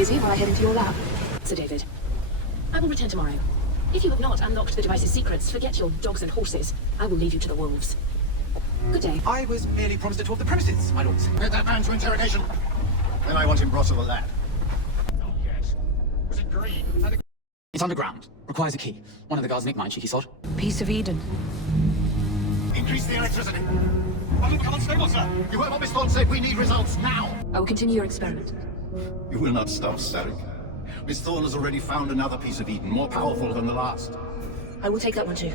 busy while I head into your lab. Sir David, I will return tomorrow. If you have not unlocked the device's secrets, forget your dogs and horses. I will leave you to the wolves. Good day. I was merely promised a tour of the premises, my lords. Get that man to interrogation. Then I want him brought to the lab. Not yet. Was it green? It's underground. Requires a key. One of the guards nicked mine, cheeky sod. Piece of Eden. Increase the electricity. Why don't we come unstable, sir? You heard what Miss Thorne said. We need results now. I will continue your experiment. You will not stop, Cyrus. Miss Thorne has already found another piece of Eden, more powerful than the last. I will take that one too.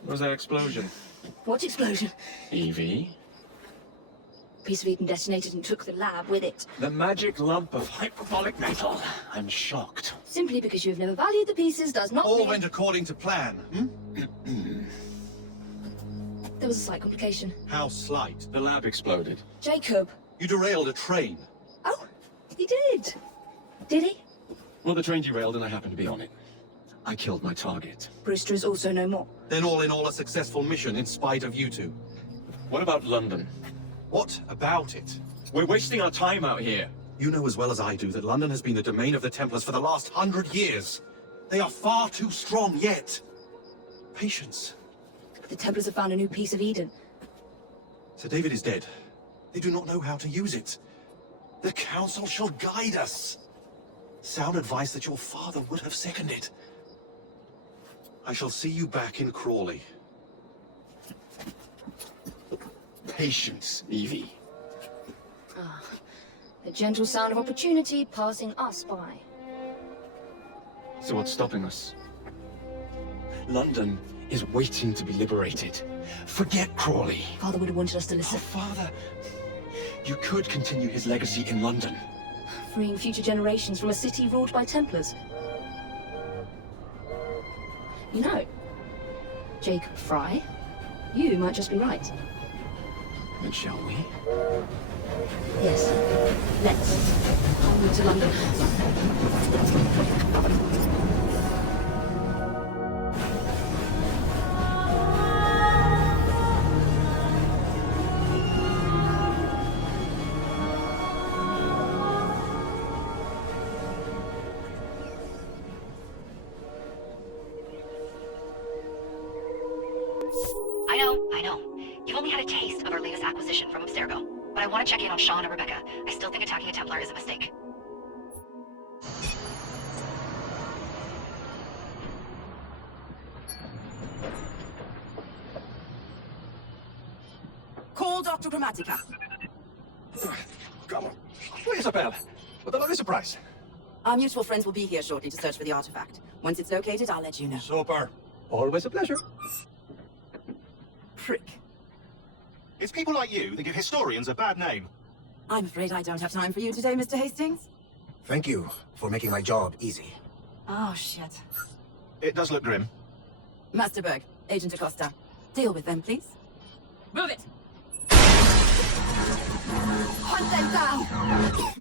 What was that explosion? What explosion? Evie? Piece of Eden detonated and took the lab with it. The magic lump of hyperbolic metal. I'm shocked. Simply because you have never valued the pieces does not All mean... went according to plan, There was a slight complication. How slight? The lab exploded. Jacob. You derailed a train. Oh, he did. Did he? Well, the train derailed and I happened to be on it. I killed my target. Brewster is also no more. Then all in all, a successful mission in spite of you two. What about London? What about it? We're wasting our time out here. You know as well as I do that London has been the domain of the Templars for the last 100 years. They are far too strong yet. Patience. The Templars have found a new piece of Eden. Sir David is dead. They do not know how to use it. The Council shall guide us. Sound advice that your father would have seconded. I shall see you back in Crawley. Patience, Evie. Ah, the gentle sound of opportunity passing us by. So what's stopping us? London is waiting to be liberated. Forget Crawley. Father would have wanted us to Oh, listen. Father, you could continue his legacy in London. Freeing future generations from a city ruled by Templars. You know, Jacob Frye, you might just be right. Then shall we? Yes, let's. I'll move to London. I know. You've only had a taste of our latest acquisition from Abstergo, but I want to check in on Sean and Rebecca. I still think attacking a Templar is a mistake. Call Dr. Grammatica. Come on. Where's the bell? With the lovely surprise. Our mutual friends will be here shortly to search for the artifact. Once it's located, I'll let you know. Super. Always a pleasure. Prick. It's people like you that give historians a bad name. I'm afraid I don't have time for you today, Mr. Hastings. Thank you for making my job easy. Oh, shit. It does look grim. Master Berg, Agent Acosta. Deal with them, please. Move it! Hunt them down!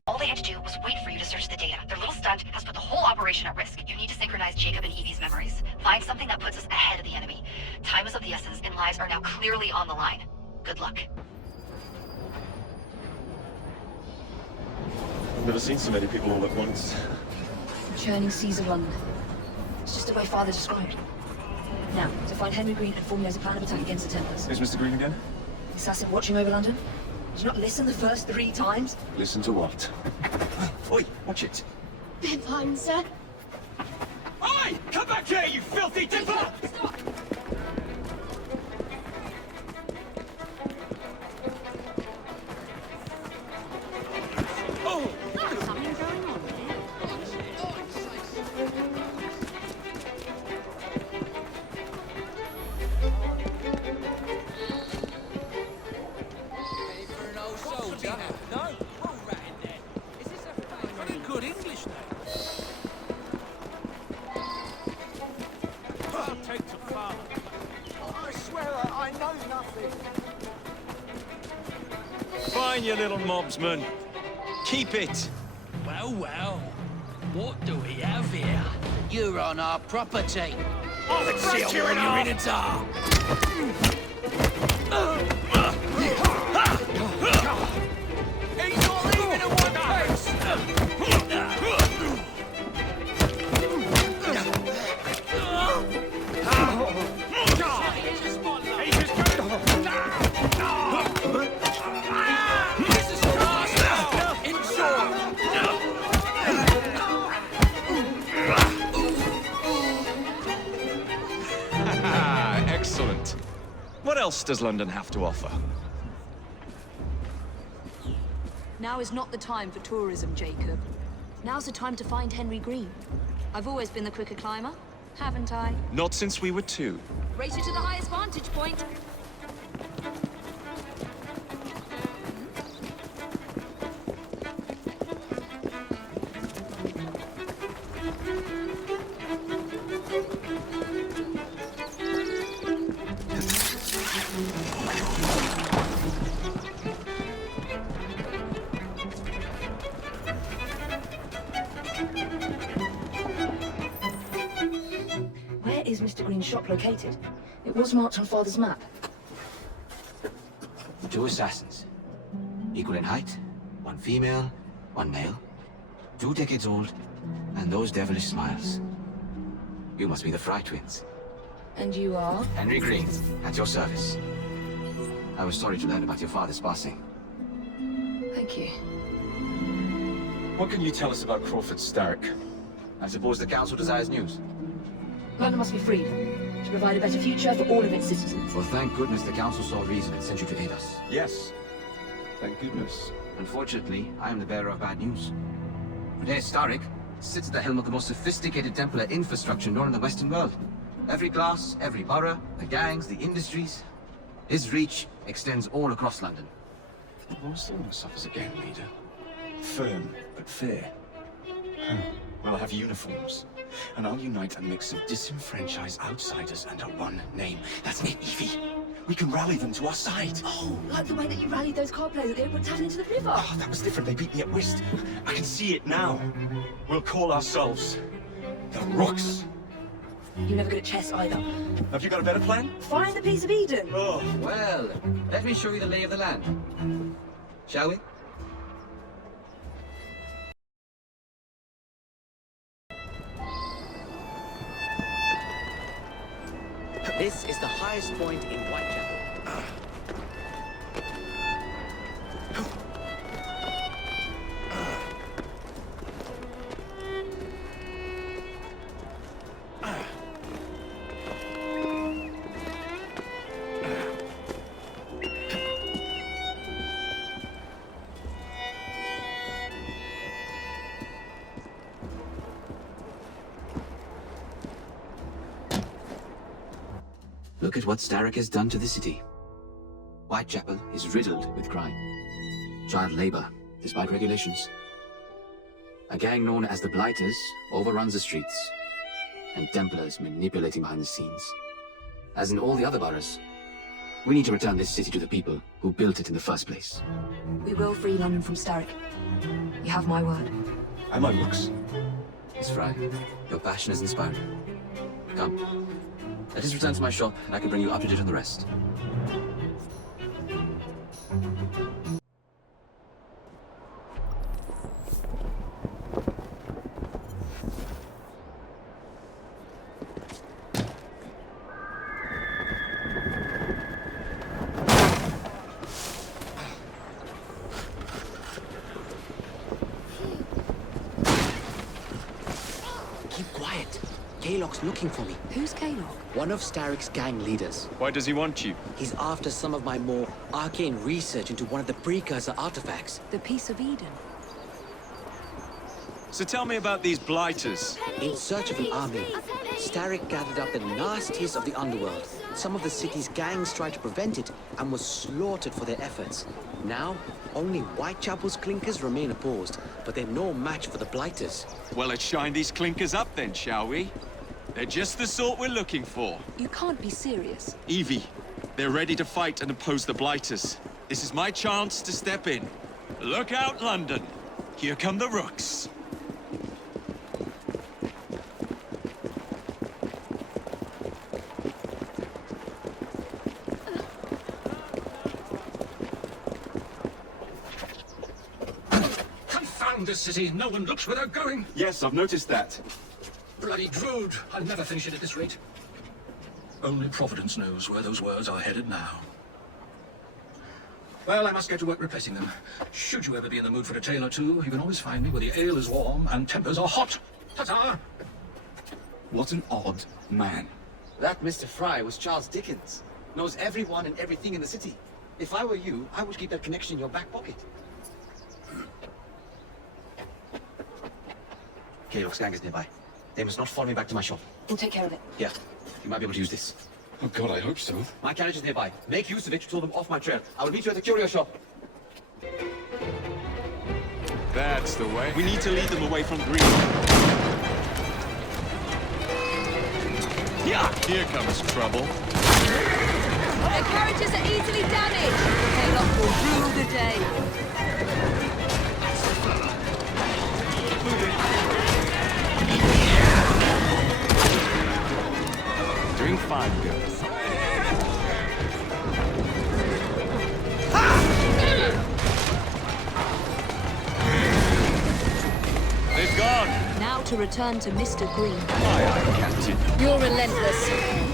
All they had to do was wait for you to search the data. Their little stunt has put the whole operation at risk. You need to synchronize Jacob and Evie's memories. Find something that puts us ahead of the enemy. Time is of the essence, and lives are now clearly on the line. Good luck. I've never seen so many people all at once. The churning seas of London. It's just as my father described. Now, to find Henry Green and formulate a plan of attack against the Templars. Is Mr. Green again? The assassin watching over London? Did you not listen the first 3 times? Listen to what? Oi, watch it. Beg pardon, sir. Oi! Come back here, you filthy dipper! Oh! Something going on there. Good English now. I'll take to father. I swear I know nothing. Fine, you little mobsman. Keep it. Well, well. What do we have here? You're on our property. I'll Let's see how well you're in a tar. He's not leaving in one piece! This is Kasra! In short! Excellent. What else does London have to offer? Now is not the time for tourism, Jacob. Now's the time to find Henry Green. I've always been the quicker climber, haven't I? Not since we were 2. Race you to the highest vantage point. Where is Mr. Green's shop located? It was marked on Father's map. 2 assassins. Equal in height. 1 female, 1 male. 2 decades old, and those devilish smiles. You must be the Frye twins. And you are? Henry Green, at your service. I was sorry to learn about your father's passing. Thank you. What can you tell us about Crawford Starrick? I suppose the council desires news. London must be freed, to provide a better future for all of its citizens. Well, thank goodness the council saw reason and sent you to aid us. Yes. Thank goodness. Unfortunately, I am the bearer of bad news. Today, Starrick sits at the helm of the most sophisticated Templar infrastructure known in the Western world. Every class, every borough, the gangs, the industries. His reach extends all across London. Warstone suffers again, leader. Firm, but fair. We'll have uniforms, and I'll unite a mix of disenfranchised outsiders under one name. That's it, Evie. We can rally them to our side. Oh, like the way that you rallied those card players at the open tavern into the river. Oh, that was different. They beat me at whist. I can see it now. We'll call ourselves the Rooks. You're never good at chess either. Have you got a better plan? Find the piece of Eden. Oh. Well, let me show you the lay of the land. Shall we? This is the highest point in Whitechapel. Look at what Starrick has done to the city. Whitechapel is riddled with crime. Child labor, despite regulations. A gang known as the Blighters overruns the streets, and Templars manipulating behind the scenes. As in all the other boroughs, we need to return this city to the people who built it in the first place. We will free London from Starrick. You have my word. And my looks. Miss Frye, your passion is inspiring. Come, let us return to my shop, and I can bring you up to date on the rest. Keep quiet. Kaylock's looking for me. Who's Kaylock? One of Starrick's gang leaders. Why does he want you? He's after some of my more arcane research into one of the precursor artifacts. The piece of Eden. So tell me about these blighters. In search of an army, Starrick gathered up the nastiest of the underworld. Some of the city's gangs tried to prevent it and was slaughtered for their efforts. Now, only Whitechapel's clinkers remain opposed, but they're no match for the blighters. Well, let's shine these clinkers up then, shall we? They're just the sort we're looking for. You can't be serious. Evie, they're ready to fight and oppose the blighters. This is my chance to step in. Look out, London. Here come the Rooks. Around this city, no one looks where they're going. Yes, I've noticed that. Bloody Drood. I'll never finish it at this rate. Only Providence knows where those words are headed now. Well, I must get to work replacing them. Should you ever be in the mood for a tale or two, you can always find me where the ale is warm and tempers are hot. Ta-ta! What an odd man. That Mr. Frye was Charles Dickens. Knows everyone and everything in the city. If I were you, I would keep that connection in your back pocket. K-Rock's gang is nearby. They must not follow me back to my shop. We'll take care of it. Here, you might be able to use this. Oh God, I hope so. My carriage is nearby. Make use of it to throw them off my trail. I will meet you at the curio shop. That's the way. We need to lead them away from Green. Yeah! Here comes trouble. Their carriages are easily damaged. K-Rock will rule the day. Doing fine, girls. They've gone. Now to return to Mr. Green. Aye, aye, Captain. You're relentless.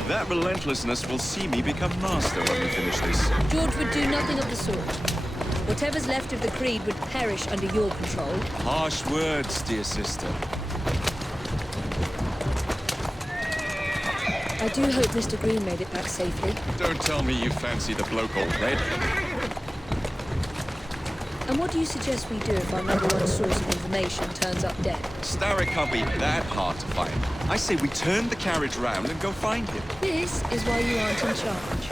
That relentlessness will see me become master when we finish this. George would do nothing of the sort. Whatever's left of the Creed would perish under your control. Harsh words, dear sister. I do hope Mr. Green made it back safely. Don't tell me you fancy the bloke already. And what do you suggest we do if our number one source of information turns up dead? Starrick can't be that hard to find. I say we turn the carriage round and go find him. This is why you aren't in charge.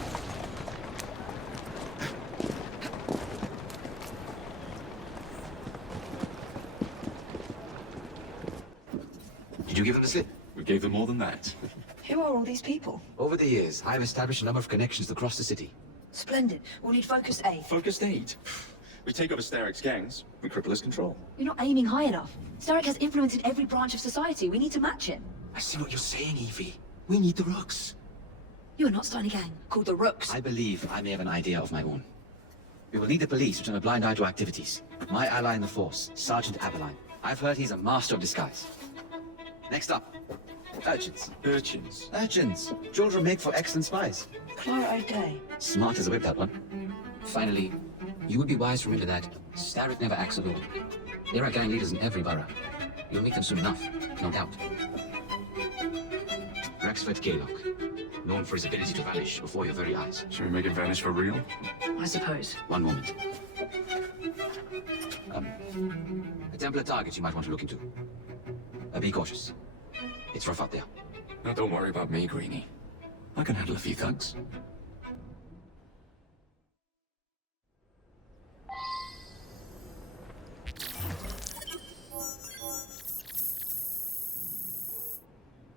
Did you give them the slip? We gave them more than that. Who are all these people? Over the years, I have established a number of connections across the city. Splendid. We'll need focused aid. Focused aid. We take over Starrick's gangs, we cripple his control. You're not aiming high enough. Starrick has influence in every branch of society. We need to match him. I see what you're saying, Evie. We need the Rooks. You are not starting a gang called the Rooks. I believe I may have an idea of my own. We will need the police to turn a blind eye to activities. My ally in the force, Sergeant Aberline. I've heard he's a master of disguise. Next up, urchins. Urchins? Urchins. Children make for excellent spies. Clara O'Day. Smart as a whip, that one. Finally, you would be wise to remember that Starrick never acts alone. There are gang leaders in every borough. You'll meet them soon enough, no doubt. Rexford Kaylock, known for his ability to vanish before your very eyes. Should we make it vanish for real? I suppose. One moment. A Templar target you might want to look into. Be cautious. It's rough out there. Now don't worry about me, Greenie. I can handle a few thugs.